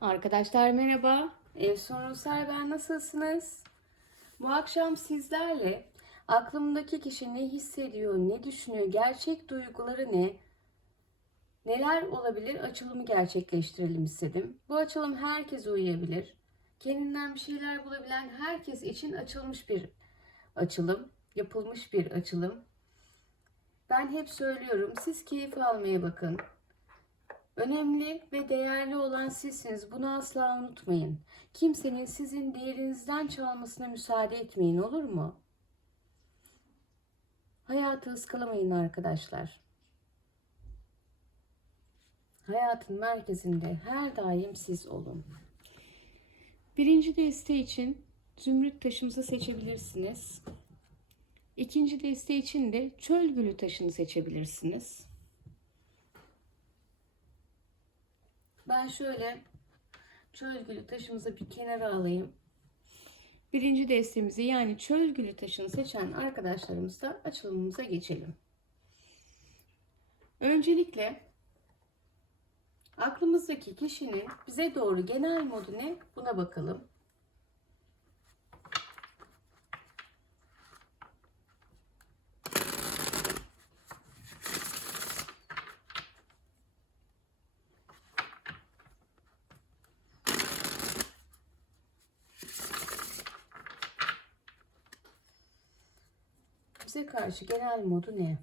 Arkadaşlar merhaba. Ev Sorunser ben nasılsınız? Bu akşam sizlerle aklımdaki kişi ne hissediyor, ne düşünüyor, gerçek duyguları ne, neler olabilir açılımı gerçekleştirelim istedim. Bu açılım herkese uyabilir. Kendinden bir şeyler bulabilen herkes için açılmış bir açılım, yapılmış bir açılım. Ben hep söylüyorum siz keyif almaya bakın. Önemli ve değerli olan sizsiniz. Bunu asla unutmayın. Kimsenin sizin değerinizden çalmasına müsaade etmeyin olur mu? Hayatı ıskalamayın arkadaşlar. Hayatın merkezinde her daim siz olun. Birinci deste için zümrüt taşımızı seçebilirsiniz. İkinci deste için de çöl gülü taşını seçebilirsiniz. Ben şöyle çöl gülü taşımızı bir kenara alayım. Birinci destemizi yani çöl gülü taşını seçen arkadaşlarımızla açılımımıza geçelim. Öncelikle aklımızdaki kişinin bize doğru genel modu ne? Buna bakalım. Karşı genel modu ne?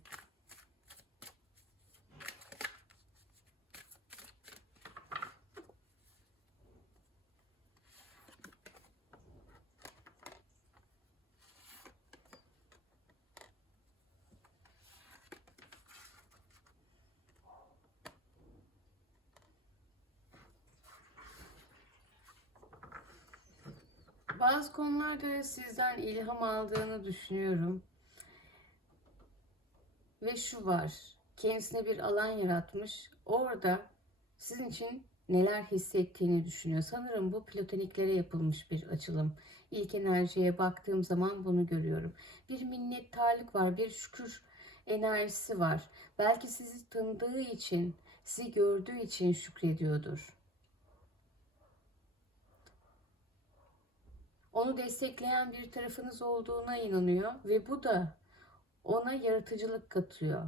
Bazı konularda sizden ilham aldığını düşünüyorum. Ve şu var. Kendisine bir alan yaratmış. Orada sizin için neler hissettiğini düşünüyor. Sanırım bu platoniklere yapılmış bir açılım. İlk enerjiye baktığım zaman bunu görüyorum. Bir minnettarlık var, bir şükür enerjisi var. Belki sizi tanıdığı için, sizi gördüğü için şükrediyordur. Onu destekleyen bir tarafınız olduğuna inanıyor ve bu da ona yaratıcılık katıyor.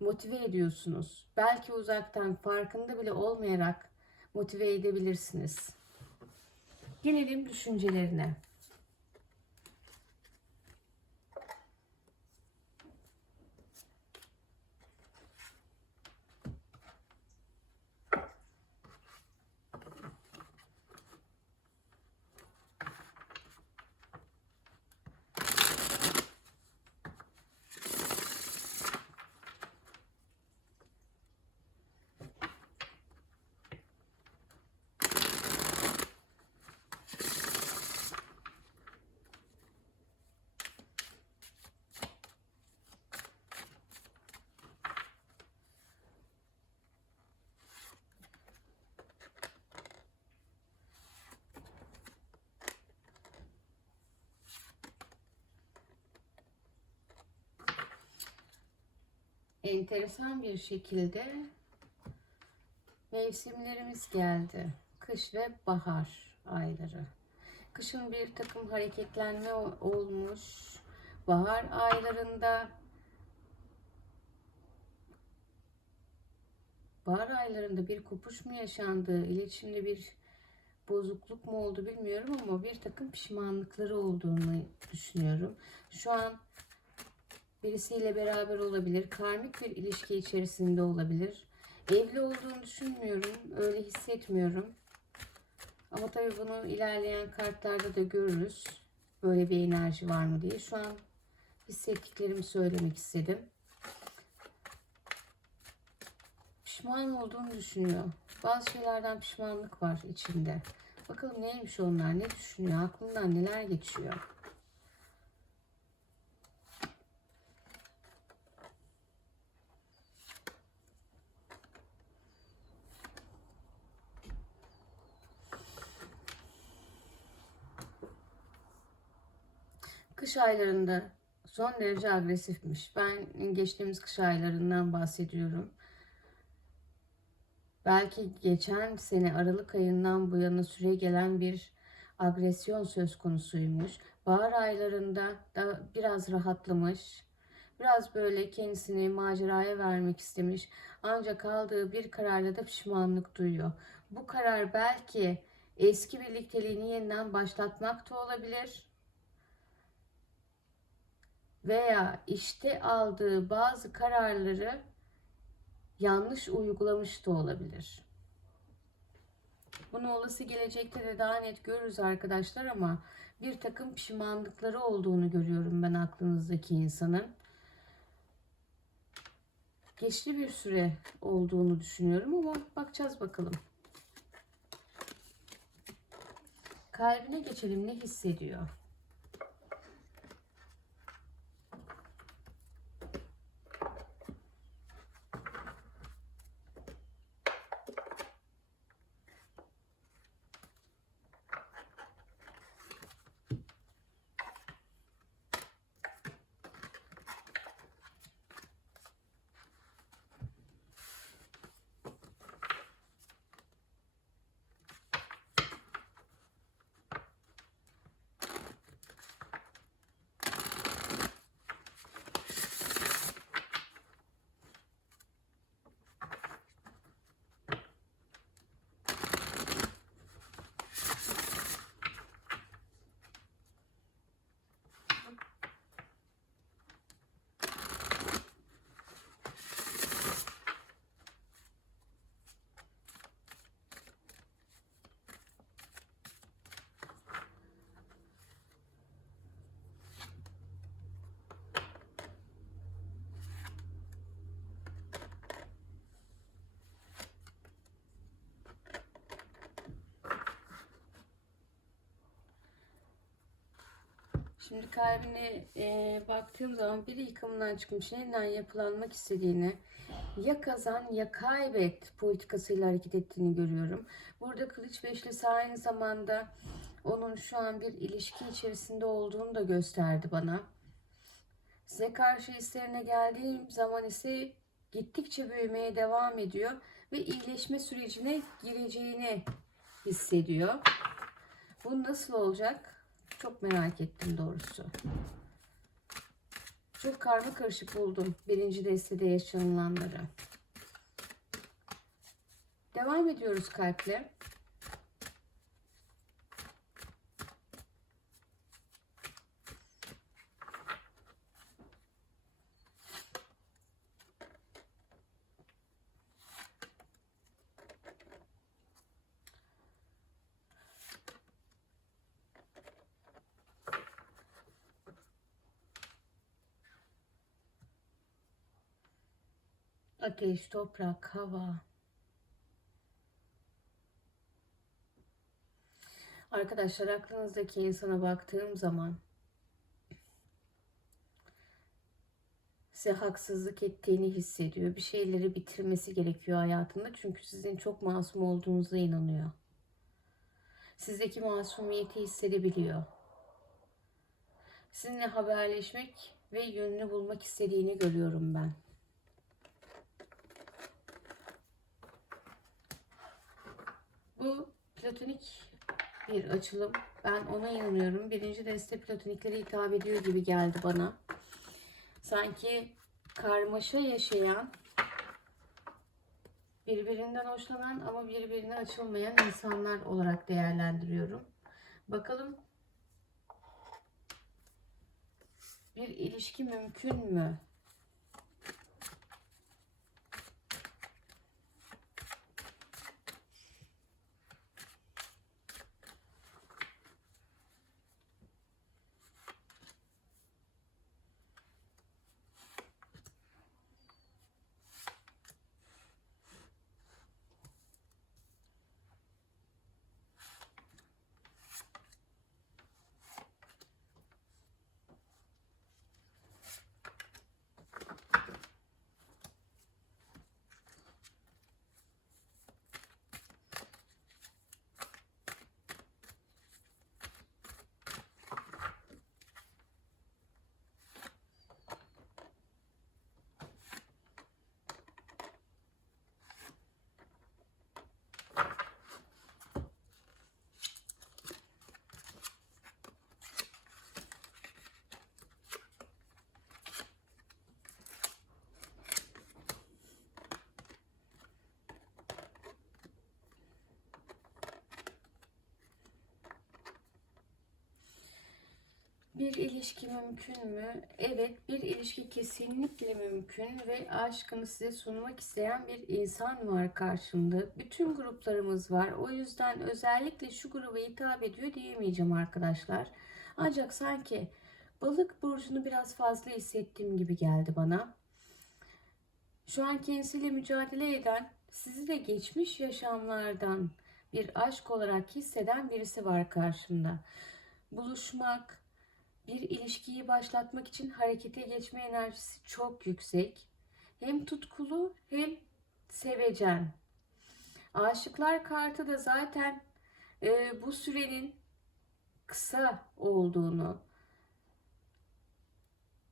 Motive ediyorsunuz. Belki uzaktan farkında bile olmayarak motive edebilirsiniz. Gelelim düşüncelerine. Enteresan bir şekilde mevsimlerimiz geldi. Kış ve bahar ayları. Kışın bir takım hareketlenme olmuş. Bahar aylarında bahar aylarında bir kopuş mu yaşandı, iletişimde bir bozukluk mu oldu bilmiyorum ama bir takım pişmanlıkları olduğunu düşünüyorum. Şu an birisiyle beraber olabilir, karmik bir ilişki içerisinde olabilir. Evli olduğunu düşünmüyorum, öyle hissetmiyorum. Ama tabii bunu ilerleyen kartlarda da görürüz. Böyle bir enerji var mı diye. Şu an hissettiklerimi söylemek istedim. Pişman olduğunu düşünüyor. Bazı şeylerden pişmanlık var içinde. Bakalım neymiş onlar, ne düşünüyor, aklından neler geçiyor. Kış aylarında son derece agresifmiş. Ben geçtiğimiz kış aylarından bahsediyorum. belki geçen sene Aralık ayından bu yana süre gelen bir agresyon söz konusuymuş. Bahar aylarında da biraz rahatlamış. Biraz böyle kendisini maceraya vermek istemiş. Ancak aldığı bir kararla da pişmanlık duyuyor. Bu karar belki eski birlikteliğini yeniden başlatmak da olabilir. Veya işte aldığı bazı kararları yanlış uygulamış da olabilir. Bunu olası gelecekte de daha net görürüz arkadaşlar ama bir takım pişmanlıkları olduğunu görüyorum ben aklınızdaki insanın. Geçli bir süre olduğunu düşünüyorum ama bakacağız bakalım. Kalbine geçelim ne hissediyor? Şimdi kalbine e, baktığım zaman biri yıkımından çıkmış, yeniden yapılanmak istediğini, ya kazan ya kaybet politikasıyla hareket ettiğini görüyorum. Burada kılıç beşlisi aynı zamanda onun şu an bir ilişki içerisinde olduğunu da gösterdi bana. Size karşı hislerine geldiğim zaman ise gittikçe büyümeye devam ediyor ve iyileşme sürecine gireceğini hissediyor. Bu nasıl olacak? Çok merak ettim doğrusu. Çok karma karışık buldum birinci destede yaşanılanları. Devam ediyoruz kalple. Ateş, toprak, hava. Arkadaşlar aklınızdaki insana baktığım zaman size haksızlık ettiğini hissediyor. Bir şeyleri bitirmesi gerekiyor hayatında. Çünkü sizin çok masum olduğunuza inanıyor. Sizdeki masumiyeti hissedebiliyor. Sizinle haberleşmek ve yönünü bulmak istediğini görüyorum ben. Bu platonik bir açılım. Ben ona inanıyorum. Birinci deste platoniklere hitap ediyor gibi geldi bana. Sanki karmaşa yaşayan, birbirinden hoşlanan ama birbirine açılmayan insanlar olarak değerlendiriyorum. Bakalım bir ilişki mümkün mü? Bir ilişki mümkün mü? Evet, bir ilişki kesinlikle mümkün ve aşkını size sunmak isteyen bir insan var karşımda. Bütün gruplarımız var. O yüzden özellikle şu gruba hitap ediyor diyemeyeceğim arkadaşlar. Ancak sanki balık burcunu biraz fazla hissettiğim gibi geldi bana. Şu an kendisiyle mücadele eden, sizi de geçmiş yaşamlardan bir aşk olarak hisseden birisi var karşımda. Buluşmak, bir ilişkiyi başlatmak için harekete geçme enerjisi çok yüksek. Hem tutkulu hem sevecen. Aşıklar kartı da zaten e, bu sürenin kısa olduğunu,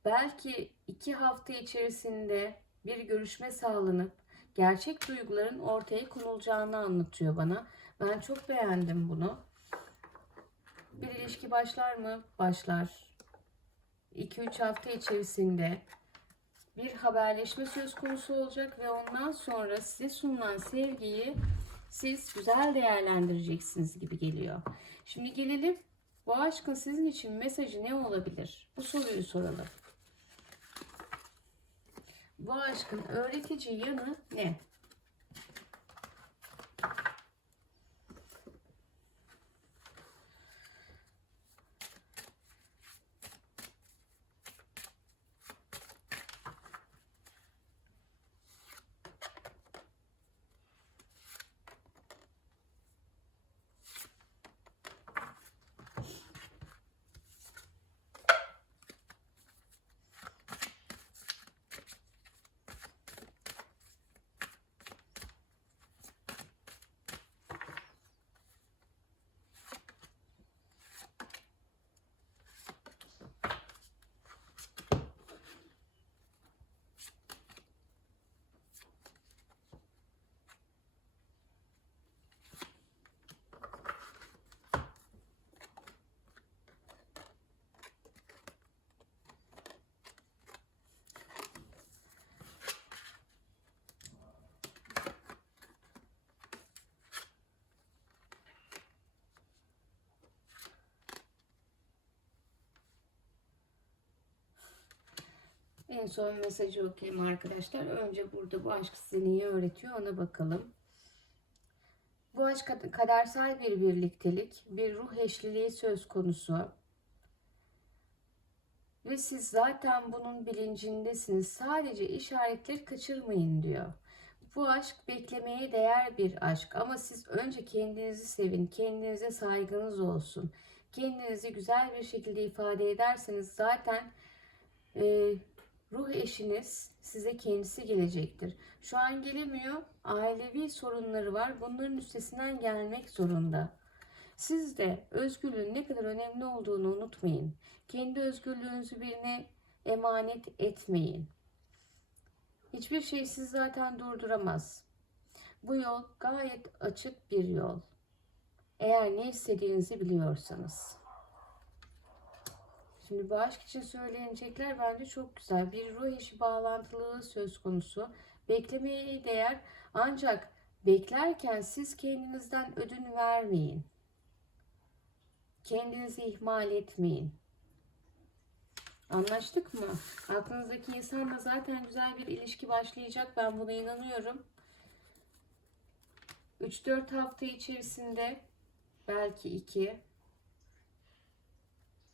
belki iki hafta içerisinde bir görüşme sağlanıp gerçek duyguların ortaya konulacağını anlatıyor bana. Ben çok beğendim bunu. Bir ilişki başlar mı? Başlar. 2-3 hafta içerisinde bir haberleşme söz konusu olacak ve ondan sonra size sunulan sevgiyi siz güzel değerlendireceksiniz gibi geliyor. Şimdi gelelim bu aşkın sizin için mesajı ne olabilir? Bu soruyu soralım. Bu aşkın öğretici yanı ne? En son mesajı okuyayım arkadaşlar. Önce burada bu aşk size neyi öğretiyor ona bakalım. Bu aşk kadersel bir birliktelik, bir ruh eşliliği söz konusu. Ve siz zaten bunun bilincindesiniz. Sadece işaretleri kaçırmayın diyor. Bu aşk beklemeye değer bir aşk ama siz önce kendinizi sevin, kendinize saygınız olsun. Kendinizi güzel bir şekilde ifade ederseniz zaten e, ruh eşiniz size kendisi gelecektir. Şu an gelemiyor. Ailevi sorunları var. Bunların üstesinden gelmek zorunda. Siz de özgürlüğün ne kadar önemli olduğunu unutmayın. Kendi özgürlüğünüzü birine emanet etmeyin. Hiçbir şey sizi zaten durduramaz. Bu yol gayet açık bir yol. Eğer ne istediğinizi biliyorsanız. Şimdi bu aşk için söylenecekler bence çok güzel. Bir ruh eşi bağlantılılığı söz konusu. Beklemeye değer ancak beklerken siz kendinizden ödün vermeyin. Kendinizi ihmal etmeyin. Anlaştık mı? Aklınızdaki insanla zaten güzel bir ilişki başlayacak. Ben buna inanıyorum. 3-4 hafta içerisinde belki 2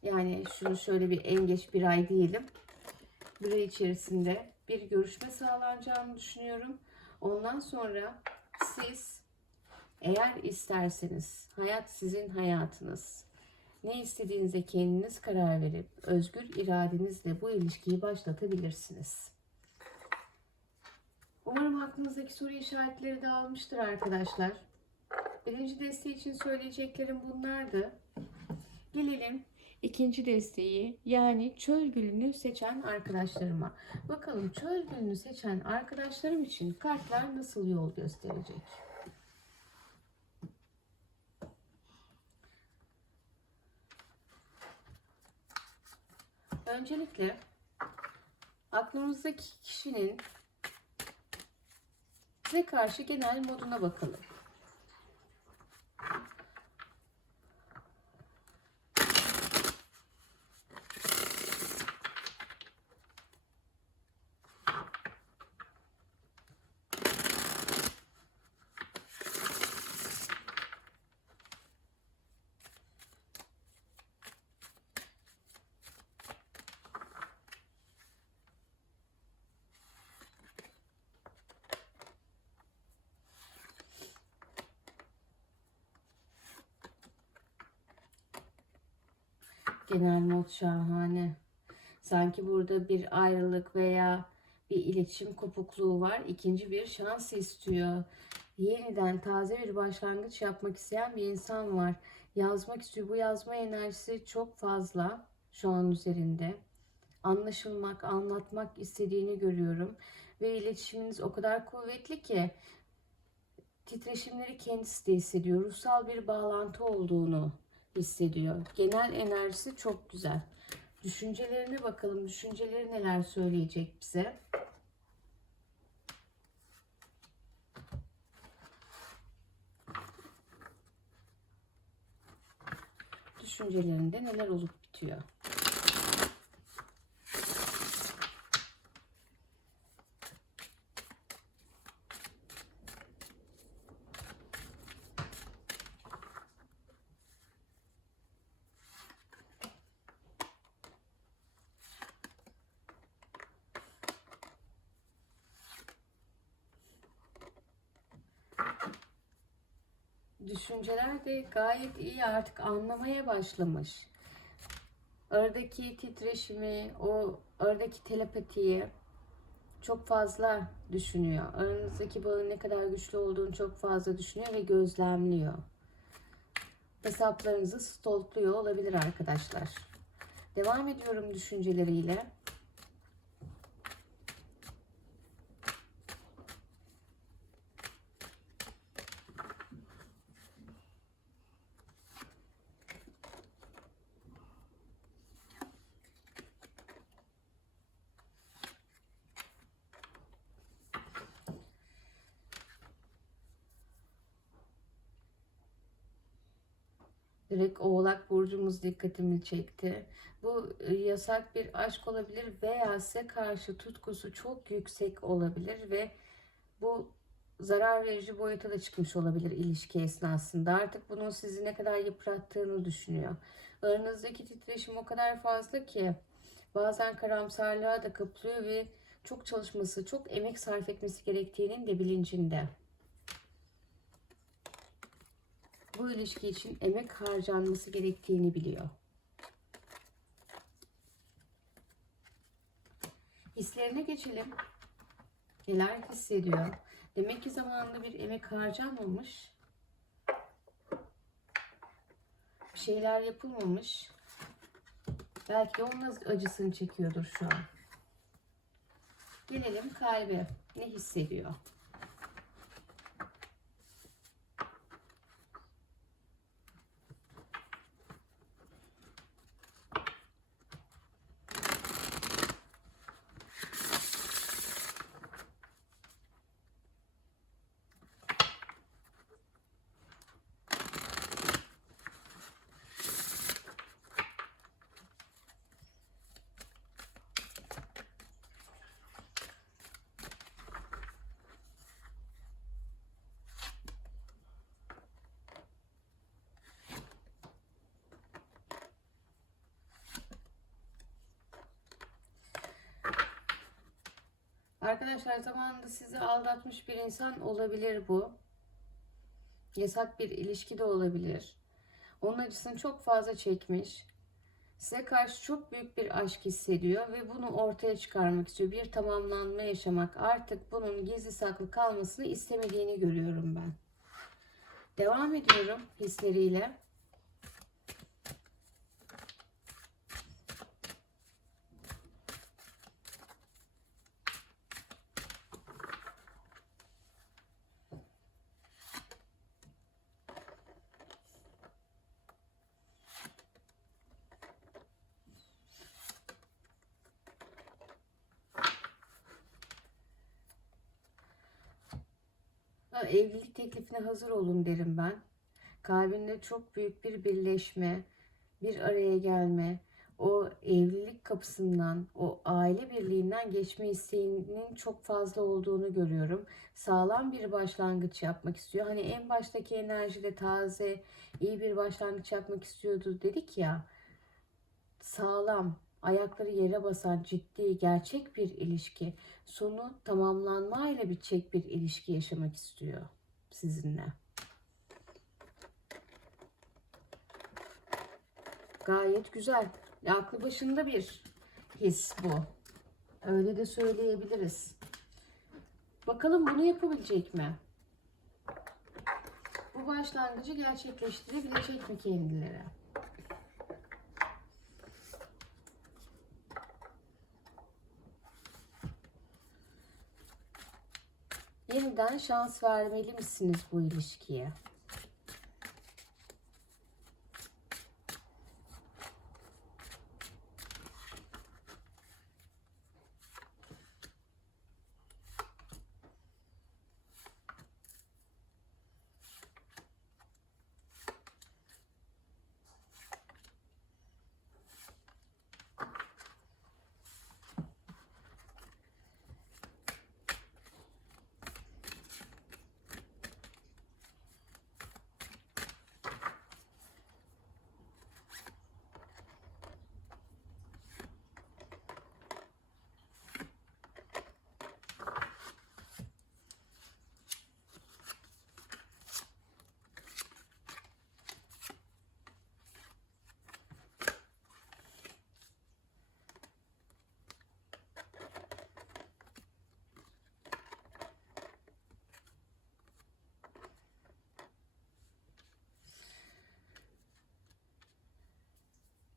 yani şunu şöyle bir en geç bir ay diyelim. Bir ay içerisinde bir görüşme sağlanacağını düşünüyorum. Ondan sonra siz eğer isterseniz hayat sizin hayatınız. Ne istediğinize kendiniz karar verip özgür iradenizle bu ilişkiyi başlatabilirsiniz. Umarım aklınızdaki soru işaretleri de almıştır arkadaşlar. Birinci desteği için söyleyeceklerim bunlardı. Gelelim ikinci desteği yani çöl gülünü seçen arkadaşlarıma. Bakalım çöl gülünü seçen arkadaşlarım için kartlar nasıl yol gösterecek? Öncelikle aklınızdaki kişinin size karşı genel moduna bakalım. Genel mod şahane. Sanki burada bir ayrılık veya bir iletişim kopukluğu var. İkinci bir şans istiyor. Yeniden taze bir başlangıç yapmak isteyen bir insan var. Yazmak istiyor. Bu yazma enerjisi çok fazla şu an üzerinde. Anlaşılmak, anlatmak istediğini görüyorum. Ve iletişiminiz o kadar kuvvetli ki titreşimleri kendisi de hissediyor. Ruhsal bir bağlantı olduğunu hissediyor. Genel enerjisi çok güzel. Düşüncelerine bakalım. Düşünceleri neler söyleyecek bize? Düşüncelerinde neler olup bitiyor? Düşünceler de gayet iyi artık anlamaya başlamış. Aradaki titreşimi, o aradaki telepatiyi çok fazla düşünüyor. Aranızdaki bağın ne kadar güçlü olduğunu çok fazla düşünüyor ve gözlemliyor. Hesaplarınızı stalkluyor olabilir arkadaşlar. Devam ediyorum düşünceleriyle. Direkt Oğlak Burcumuz dikkatimi çekti. Bu e, yasak bir aşk olabilir veya size karşı tutkusu çok yüksek olabilir ve bu zarar verici boyuta da çıkmış olabilir ilişki esnasında. Artık bunun sizi ne kadar yıprattığını düşünüyor. Aranızdaki titreşim o kadar fazla ki bazen karamsarlığa da kapılıyor ve çok çalışması, çok emek sarf etmesi gerektiğinin de bilincinde. Bu ilişki için emek harcanması gerektiğini biliyor. Hislerine geçelim. Neler hissediyor? Demek ki zamanında bir emek harcanmamış. Bir şeyler yapılmamış. Belki de onun acısını çekiyordur şu an. Gelelim kalbe. Ne hissediyor? Arkadaşlar zamanında sizi aldatmış bir insan olabilir bu. Yasak bir ilişki de olabilir. Onun acısını çok fazla çekmiş. Size karşı çok büyük bir aşk hissediyor ve bunu ortaya çıkarmak istiyor. Bir tamamlanma yaşamak. Artık bunun gizli saklı kalmasını istemediğini görüyorum ben. Devam ediyorum hisleriyle. Evlilik teklifine hazır olun derim ben. Kalbinde çok büyük bir birleşme, bir araya gelme, o evlilik kapısından, o aile birliğinden geçme isteğinin çok fazla olduğunu görüyorum. Sağlam bir başlangıç yapmak istiyor. Hani en baştaki enerjide taze, iyi bir başlangıç yapmak istiyordu dedik ya. Sağlam, ayakları yere basan ciddi, gerçek bir ilişki, sonu tamamlanmayla bitecek bir ilişki yaşamak istiyor sizinle. Gayet güzel. Aklı başında bir his bu. Öyle de söyleyebiliriz. Bakalım bunu yapabilecek mi? Bu başlangıcı gerçekleştirebilecek mi kendileri? Yeniden şans vermeli misiniz bu ilişkiye?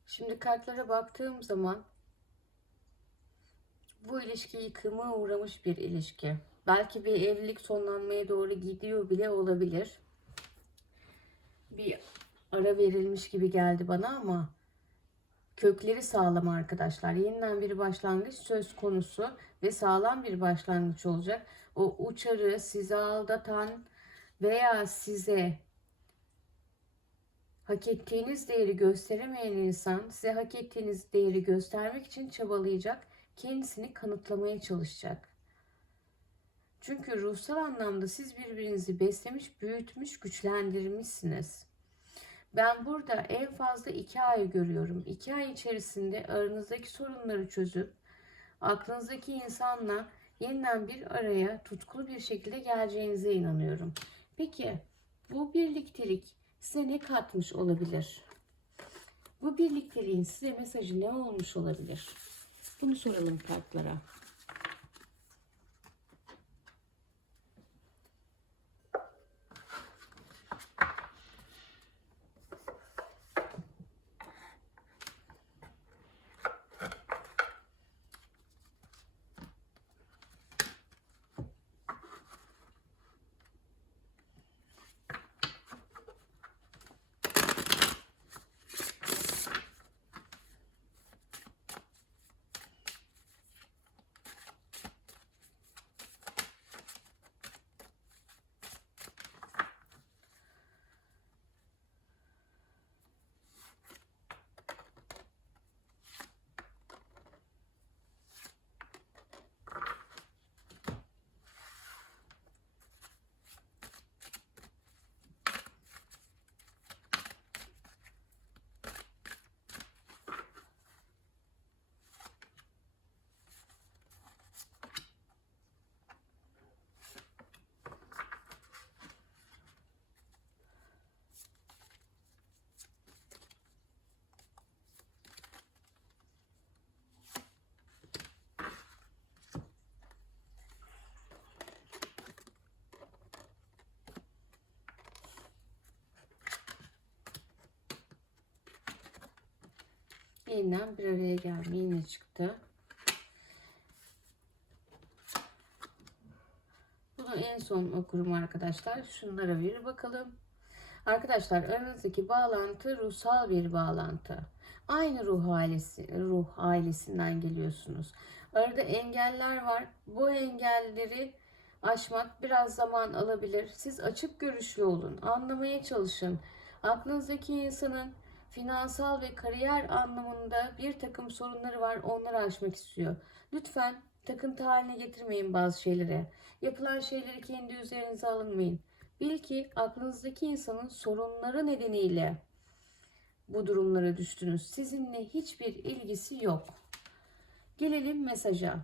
Şimdi kartlara baktığım zaman bu ilişki yıkıma uğramış bir ilişki. Belki bir evlilik sonlanmaya doğru gidiyor bile olabilir. Bir ara verilmiş gibi geldi bana ama kökleri sağlam arkadaşlar. Yeniden bir başlangıç söz konusu ve sağlam bir başlangıç olacak. O uçarı sizi aldatan veya size hak ettiğiniz değeri gösteremeyen insan size hak ettiğiniz değeri göstermek için çabalayacak, kendisini kanıtlamaya çalışacak. Çünkü ruhsal anlamda siz birbirinizi beslemiş, büyütmüş, güçlendirmişsiniz. Ben burada en fazla iki ay görüyorum. İki ay içerisinde aranızdaki sorunları çözüp aklınızdaki insanla yeniden bir araya tutkulu bir şekilde geleceğinize inanıyorum. Peki bu birliktelik size ne katmış olabilir? Bu birlikteliğin size mesajı ne olmuş olabilir? Bunu soralım kartlara. Yeniden bir araya gelme yine çıktı. Bunu en son okurum arkadaşlar. Şunlara bir bakalım. Arkadaşlar aranızdaki bağlantı ruhsal bir bağlantı. Aynı ruh ailesi, ruh ailesinden geliyorsunuz. Arada engeller var. Bu engelleri aşmak biraz zaman alabilir. Siz açık görüşlü olun. Anlamaya çalışın. Aklınızdaki insanın finansal ve kariyer anlamında bir takım sorunları var. Onları aşmak istiyor. Lütfen takıntı haline getirmeyin bazı şeyleri. Yapılan şeyleri kendi üzerinize alınmayın. Bil ki aklınızdaki insanın sorunları nedeniyle bu durumlara düştünüz. Sizinle hiçbir ilgisi yok. Gelelim mesaja.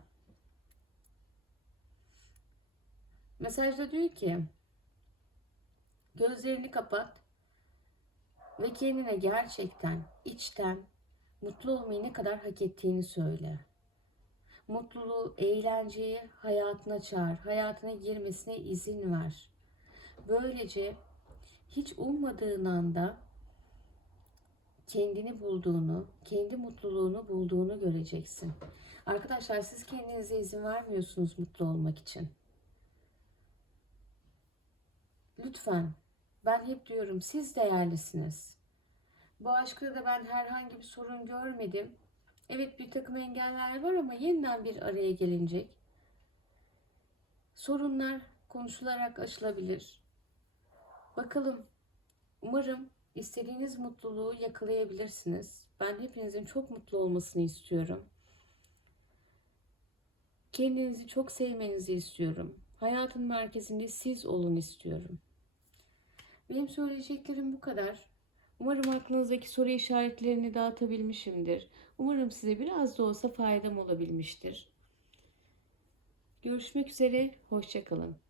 Mesajda diyor ki gözlerini kapat ve kendine gerçekten içten mutlu olmayı ne kadar hak ettiğini söyle. Mutluluğu, eğlenceyi hayatına çağır. Hayatına girmesine izin ver. Böylece hiç ummadığın anda kendini bulduğunu, kendi mutluluğunu bulduğunu göreceksin. Arkadaşlar siz kendinize izin vermiyorsunuz mutlu olmak için. Lütfen. Ben hep diyorum siz değerlisiniz. Bu aşkta da ben herhangi bir sorun görmedim. Evet bir takım engeller var ama yeniden bir araya gelinecek. Sorunlar konuşularak aşılabilir. Bakalım. Umarım istediğiniz mutluluğu yakalayabilirsiniz. Ben hepinizin çok mutlu olmasını istiyorum. Kendinizi çok sevmenizi istiyorum. Hayatın merkezinde siz olun istiyorum. Benim söyleyeceklerim bu kadar. Umarım aklınızdaki soru işaretlerini dağıtabilmişimdir. Umarım size biraz da olsa faydam olabilmiştir. Görüşmek üzere, hoşçakalın.